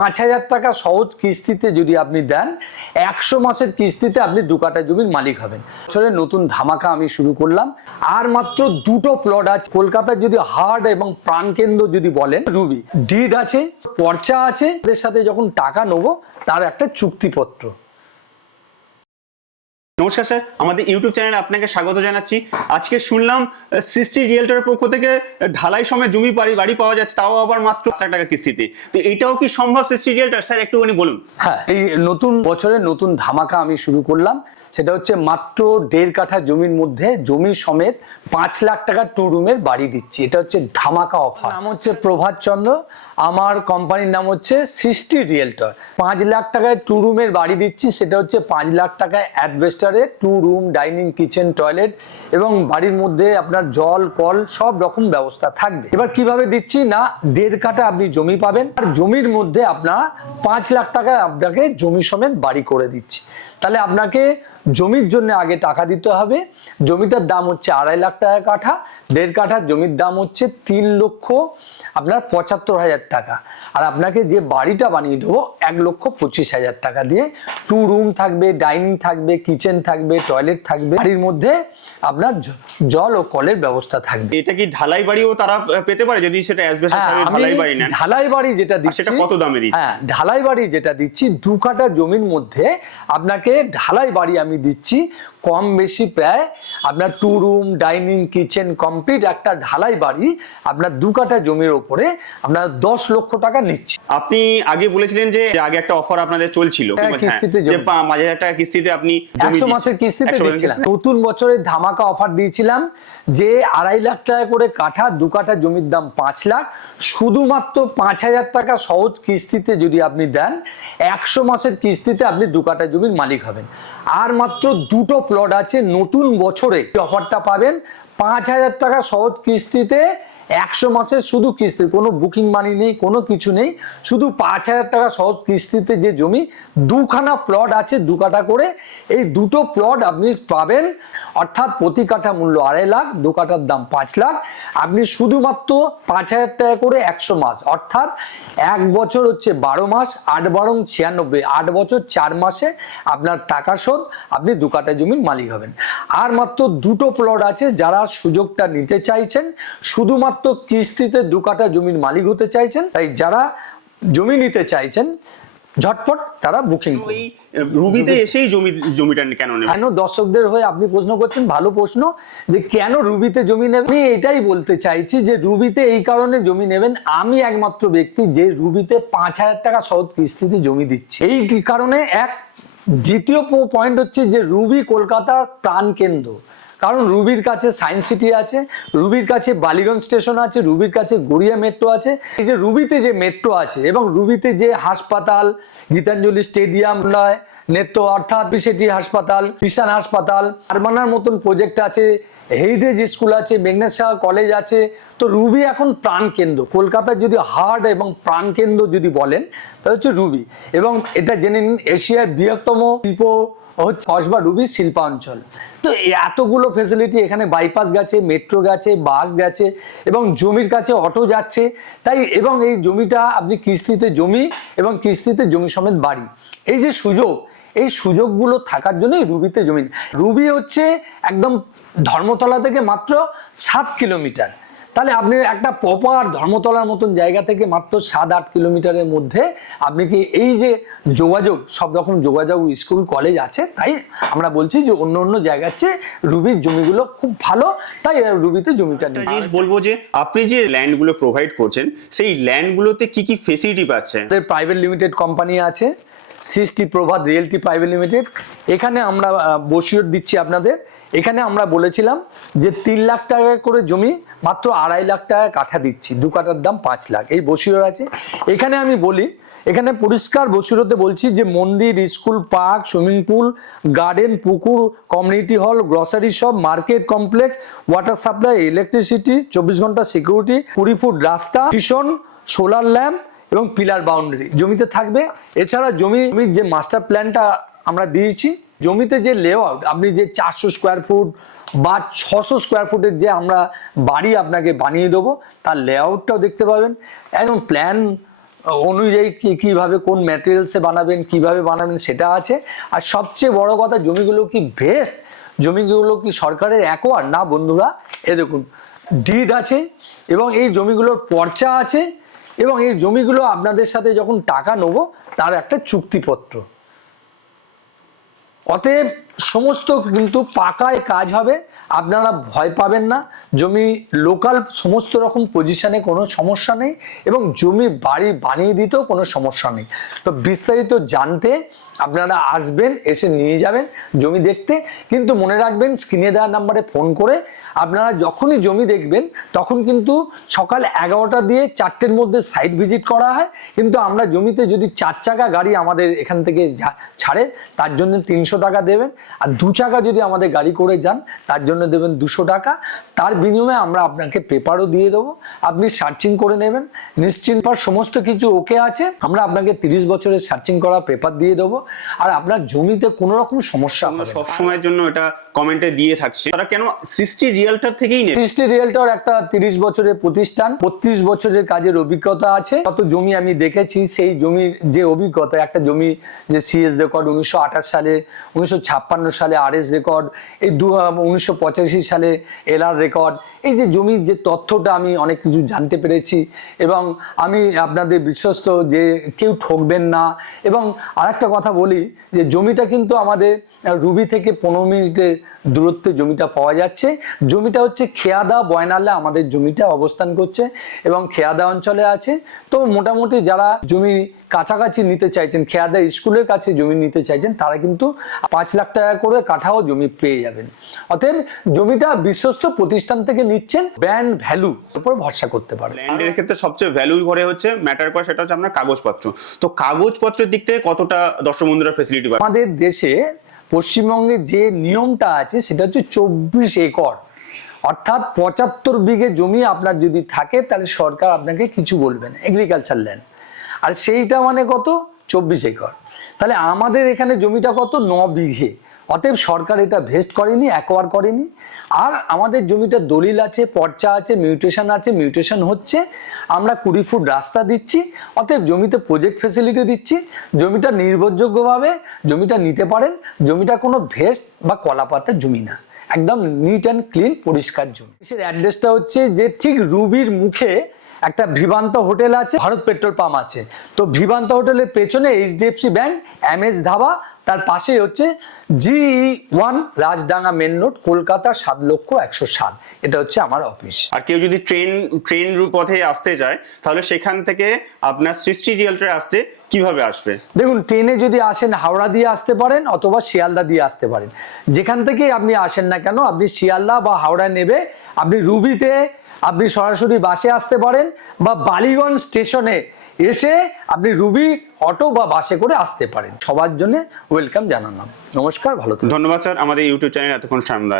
5,000 টাকা সহজ কিস্তিতে যদি আপনি দেন 100 মাসের কিস্তিতে আপনি 2 কাঠা জমির মালিক হবেন। বছরের নতুন ধামাকা আমি শুরু করলাম। আর মাত্র 2টো প্লট আছে কলকাতায়। যদি হার্ড এবং প্রাণকেন্দ্র যদি বলেন, রুবি ডিড আছে, পর্চা আছে, এদের সাথে যখন টাকা নেবো তার একটা চুক্তিপত্র। নমস্কার স্যার, আমাদের ইউটিউব চ্যানেলে আপনাকে স্বাগত জানাচ্ছি। আজকে শুনলাম সৃষ্টি রিয়েলটরের পক্ষ থেকে ঢালাই সময় জমি বাড়ি পাওয়া যাচ্ছে, তাও আবার মাত্র 1 লাখ টাকা কিস্তিতে। তো এটাও কি সম্ভব সৃষ্টি রিয়েলটর? স্যার একটুখানি বলুন। হ্যাঁ, এই নতুন বছরের নতুন ধামাকা আমি শুরু করলাম। সেটা হচ্ছে মাত্র 1.5 কাঠা জমির মধ্যে জমি সমেত 5 লাখ টাকা 2 রুমের বাড়ি দিচ্ছি। এটা হচ্ছে ধামাকা অফার। নাম হচ্ছে প্রভাত চন্দ্র, আমার কোম্পানির নাম হচ্ছে সৃষ্টি রিয়েলটর। 5 লাখ টাকায় 2 রুমের বাড়ি দিচ্ছি। সেটা হচ্ছে 5 লাখ টাকায় অ্যাডভেস্টারে 2 রুম, ডাইনিং, কিচেন, টয়লেট এবং বাড়ির মধ্যে আপনার জল, কল সব রকম ব্যবস্থা থাকবে। এবার কিভাবে দিচ্ছি না, 1.5 কাঠা আপনি জমি পাবেন, আর জমির মধ্যে আপনার 5 লাখ টাকায় আপনাকে জমি সমেত বাড়ি করে দিচ্ছি। তাহলে আপনাকে জমির জন্য আগে টাকা দিতে হবে। জমিটার দাম হচ্ছে 2.5 লাখ টাকা কাঠা। 1.5 কাঠা জমির দাম হচ্ছে 3,75,000 টাকা। আর আপনাকে যে বাড়িটা বানিয়ে দেবো 1,25,000 টাকা দিয়ে। 2 রুম থাকবে, ডাইনিং থাকবে, কিচেন থাকবে, টয়লেট থাকবে, বাড়ির মধ্যে আপনার জল ও কলের ব্যবস্থা থাকবে। এটা কি ঢালাই বাড়িও তারা পেতে পারে যদি সেটা অ্যাসবেস্টস ঢালাই বাড়ি নেন? ঢালাই বাড়ি যেটা দিচ্ছি সেটা কত দামে দিচ্ছি? হ্যাঁ, ঢালাই বাড়ি যেটা দিচ্ছি 2 কাঠা জমির মধ্যে আপনাকে ঢালাই বাড়ি আমি দিচ্ছি কম বেশি প্রায় আপনার 2 রুম, ডাইনিং, কিচেন কমপ্লিট একটা ঢালাই বাড়ি আপনার 2 কাঠা জমির উপরে আপনার 10 লক্ষ টাকা নিচ্ছি। আপনি আগে বলেছিলেন যে আগে একটা অফার আপনাদের চলছিল, কিস্তিতে যে 5,000 টাকা কিস্তিতে আপনি 100 মাসের কিস্তিতে দিচ্ছিলাম। নতুন বছরের ধামাকা অফার দিয়েছিলাম যে 2.5 লাখ টাকা করে কাঠা, 2 কাঠা জমির দাম 5 লাখ। শুধুমাত্র 5,000 টাকা সহজ কিস্তিতে যদি আপনি দেন 100 মাসের কিস্তিতে আপনি 2 কাঠা জমির মালিক হবেন। আর মাত্র 2টো প্লট আছে নতুন বছরে অফারটা পাবেন। 5,000 টাকা সহজ কিস্তিতে 100 মাসের শুধু কিস্তি, কোনো বুকিং মানি নেই, কোনো কিছু নেই, শুধু 5,000 টাকা সহজ কিস্তিতে যে জমি 2খানা প্লট আছে 2 কাঠা করে, এই 2টো প্লট আপনি পাবেন। অর্থাৎ প্রতি কাঠা মূল্য 2.5 লাখ, 2 কাঠার দাম 5 লাখ। আপনি শুধুমাত্র 5,000 টাকা করে 100 মাস, অর্থাৎ 1 বছর হচ্ছে 12 মাস, 8 বারং 96, 8 বছর 4 মাসে আপনার টাকা শোধ, আপনি 2 কাঠা জমির মালিক হবেন। আর মাত্র 2টো প্লট আছে, যারা সুযোগটা নিতে চাইছেন, শুধুমাত্র কিস্তিতে 2 কাঠা জমির মালিক হতে চাইছেন, তাই যারা জমি নিতে চাইছেন ঝটপট তারা বুকিং। ওই রুবিতে এসেই জমিটা কেন নেবেন? কেন দর্শকদের হয়ে আপনি প্রশ্ন করছেন, ভালো প্রশ্ন, যে কেন রুবিতে জমি নেবেন। আমি এটাই বলতে চাইছি যে রুবিতে এই কারণে জমি নেবেন, আমি একমাত্র ব্যক্তি যে রুবিতে 5,000 টাকা সহজ কিস্তিতে জমি দিচ্ছি। এই কারণে এক। দ্বিতীয় পয়েন্ট হচ্ছে যে রুবি কলকাতার প্রাণ কেন্দ্র, কারণ রুবির কাছে সায়েন্স সিটি আছে, রুবির কাছে বালিগঞ্জ স্টেশন আছে, রুবির কাছে গড়িয়া মেট্রো আছে। এই যে রুবিতে যে মেট্রো আছে এবং রুবিতে যে হাসপাতাল, গীতাঞ্জলি স্টেডিয়াম নয়, নেত্র অর্থাৎ বিশেটি হাসপাতাল, কিষান হাসপাতাল, আরমানার মতন প্রজেক্ট আছে, হেরিটেজ স্কুল আছে, মেঘনাথ কলেজ আছে। তো রুবি এখন প্রাণ কেন্দ্র। কলকাতার যদি হার্ট এবং প্রাণ কেন্দ্র যদি বলেন তাহলে হচ্ছে রুবি। এবং এটা জেনে নিন এশিয়ার বৃহত্তম শিল্প হচ্ছে কসবা রুবি শিল্পাঞ্চল। তো এতগুলো ফেসিলিটি এখানে, বাইপাস গেছে, মেট্রো গেছে, বাস গেছে এবং জমির কাছে অটো যাচ্ছে। তাই এবং এই জমিটা আপনি কিস্তিতে জমি এবং কিস্তিতে জমি সমেত বাড়ি, এই যে সুযোগ, এই সুযোগগুলো থাকার জন্যই রুবিতে জমি। রুবি হচ্ছে একদম ধর্মতলা থেকে মাত্র 7 কিলোমিটার। তাহলে আপনি একটা প্রপার ধর্মতলার মতন জায়গা থেকে মাত্র 7-8 কিলোমিটারের মধ্যে আপনি কি এই যে যোগাযোগ, সব রকম যোগাযোগ, স্কুল কলেজ আছে। তাই আমরা বলছি যে অন্য অন্য জায়গার চেয়ে রুবির জমিগুলো খুব ভালো, তাই রুবিতে জমিটা নিয়ে। জিনিস বলবো যে আপনি যে ল্যান্ডগুলো প্রোভাইড করছেন সেই ল্যান্ডগুলোতে কি কি ফেসিলিটি পাচ্ছেন? প্রাইভেট লিমিটেড কোম্পানি আছে, সৃষ্টি প্রভাত রিয়েলটি প্রাইভেট লিমিটেড। এখানে আমরা বসিয়র দিচ্ছি আপনাদের। এখানে আমরা বলেছিলাম যে 3 লাখ টাকা করে জমি মাত্র 2.5 লাখ টাকা কাঠা দিচ্ছি, 2 কাঠার দাম 5 লাখ, এই বসিয়র আছে। এখানে আমি বলি, এখানে পরিষ্কার বসিরতে বলছি যে মন্দির, school, park, swimming pool, garden, পুকুর, community hall, grocery shop, market complex, water supply, electricity, 24 ঘন্টা সিকিউরিটি, 20 ফুট রাস্তা, ভীষণ সোলার ল্যাম্প এবং পিলার বাউন্ডারি জমিতে থাকবে। এছাড়া জমির যে মাস্টার প্ল্যানটা আমরা দিয়েছি, জমিতে যে লেআউট, আপনি যে 400 স্কোয়ার ফুট বা 600 স্কোয়ার ফুটের যে আমরা বাড়ি আপনাকে বানিয়ে দেবো, তার লেআউটটাও দেখতে পাবেন। একদম প্ল্যান অনুযায়ী কিভাবে কোন ম্যাটেরিয়ালসে বানাবেন, কিভাবে বানাবেন সেটা আছে। আর সবচেয়ে বড় কথা, জমিগুলো কি ভেস্ট, জমিগুলো কি সরকারের অ্যাকোয়ার না বন্ধুরা। এ দেখুন ডিড আছে এবং এই জমিগুলোর পর্চা আছে এবং এই জমিগুলো আপনাদের সাথে যখন টাকা নেবো তার একটা চুক্তিপত্র। অতএব সমস্ত কিন্তু পাকায় কাজ হবে, আপনারা ভয় পাবেন না। জমি লোকাল সমস্ত রকম পজিশনে কোনো সমস্যা নেই এবং জমি বাড়ি বানিয়ে দিতেও কোনো সমস্যা নেই। তো বিস্তারিত জানতে আপনারা আসবেন, এসে নিয়ে যাবেন জমি দেখতে। কিন্তু মনে রাখবেন, স্ক্রিনে দেওয়া নাম্বারে ফোন করে আপনারা যখনই জমি দেখবেন তখন কিন্তু সকাল 11টা দিয়ে 4টের মধ্যে সাইট ভিজিট করা হয়। কিন্তু আমরা জমিতে যদি 4 চাকা গাড়ি আমাদের এখান থেকে ছাড়ে তার জন্য 300 টাকা দেবেন, আর 2 চাকা যদি আমাদের গাড়ি করে যান তার জন্য দেবেন 200 টাকা। তার বিনিময়ে আমরা আপনাকে পেপারও দিয়ে দেবো, আপনি সার্চিং করে নেবেন নিশ্চিন্ত। সমস্ত কিছু ওকে আছে, আমরা আপনাকে 30 বছরের সার্চিং করা পেপার দিয়ে দেবো। আর আপনার জমিতে কোনো রকম সমস্যা হবে না। সব সময়ের জন্য এটা কমেন্টে দিয়ে থাকছে, তারা কেন সৃষ্টি রিয়েলটর থেকেই নেই? সৃষ্টি রিয়েলটর একটা 30 বছরের প্রতিষ্ঠান, 32 বছরের কাজের অভিজ্ঞতা আছে। কত জমি আমি দেখেছি, সেই জমির যে অভিজ্ঞতা, একটা জমি যে সিএস রেকর্ড 1928 সালে, 1956 সালে আরএস রেকর্ড, এই 1985 সালে এলআর রেকর্ড, এই যে জমির যে তথ্যটা আমি অনেক কিছু জানতে পেরেছি। এবং আমি আপনাদের বিশ্বস্ত যে কেউ ঠকবেন না। এবং আরেকটা কথা বলি যে জমিটা কিন্তু আমাদের রুবি থেকে 15 মিনিটের দূরত্বে জমিটা পাওয়া যাচ্ছে। জমিটা হচ্ছে খেয়াদা বয়নালে আমাদের জমিটা অবস্থান করছে এবং খেয়াদা অঞ্চলে আছে। তো মোটামুটি যারা জমি কাছাকাছি নিতে চাইছেন, খেয়াদা স্কুলের কাছে জমি নিতে চাইছেন, তারা কিন্তু 5 লাখ টাকা করে কাঠাও জমি পেয়ে যাবেন। অতএব জমিটা বিশ্বস্ত প্রতিষ্ঠান থেকে নিচ্ছেন, ব্র্যান্ড ভ্যালু উপর ভরসা করতে পারেন। ল্যান্ডের ক্ষেত্রে সবচেয়ে ভ্যালু ঘরে হচ্ছে ম্যাটার করে, সেটা হচ্ছে আপনার কাগজপত্র। তো কাগজপত্রের দিক থেকে কতটা দর্শক বন্ধুরা ফেসিলিটি পায়? আমাদের দেশে পশ্চিমবঙ্গে যে নিয়মটা আছে সেটা হচ্ছে 24 একর, অর্থাৎ 75 বিঘে জমি আপনার যদি থাকে তাহলে সরকার আপনাকে কিছু বলবে না, এগ্রিকালচার ল্যান্ড। আর সেইটা মানে কত? 24 একর। তাহলে আমাদের এখানে জমিটা কত? 9 বিঘে। অতএব সরকার এটা ভেস্ট করেনি, অ্যাকোয়ার করেনি। আর আমাদের জমিটা দলিল আছে, পর্চা আছে, মিউটেশন আছে, মিউটেশন হচ্ছে। আমরা 20 ফুট রাস্তা দিচ্ছি। অতএব জমিতে প্রজেক্ট ফেসিলিটি দিচ্ছি। জমিটা নির্ভরযোগ্যভাবে জমিটা নিতে পারেন। জমিটা কোনো ভেস্ট বা কলাপাতার জমি না, একদম নিট অ্যান্ড ক্লিন পরিষ্কার জমি। এর অ্যাড্রেসটা হচ্ছে যে ঠিক রুবির মুখে একটা ভিভান্ত হোটেল আছে, ভারত পেট্রোল পাম্প আছে। তো ভিভান্ত হোটেলের পেছনে এইচডিএফসি ব্যাংক, এমএস ধাবা, তার পাশে হচ্ছে GE1 Rajdanga main road, Kolkata 7,01,07। এটা হচ্ছে আমার অফিস। আর কেউ যদি ট্রেন পথে আসতে চায় তাহলে সেখান থেকে আপনার সৃষ্টি রিয়েলটরে আসতে কিভাবে আসবে? দেখুন, ট্রেনে যদি আসেন হাওড়া দিয়ে আসতে পারেন অথবা শিয়ালদা দিয়ে আসতে পারেন। যেখান থেকেই আপনি আসেন না কেন, আপনি শিয়ালদা বা হাওড়া নেবে, আপনি রুবিতে আপনি সরাসরি বাসে আসতে পারেন বা বালিগঞ্জ স্টেশনে এসে আপনি রুবি অটো বা বাসে করে আসতে পারেন। সবার জন্য ওয়েলকাম জানালাম। নমস্কার, ভালো থাকুন। ধন্যবাদ স্যার, আমাদের ইউটিউব চ্যানেল এতক্ষণ সামনে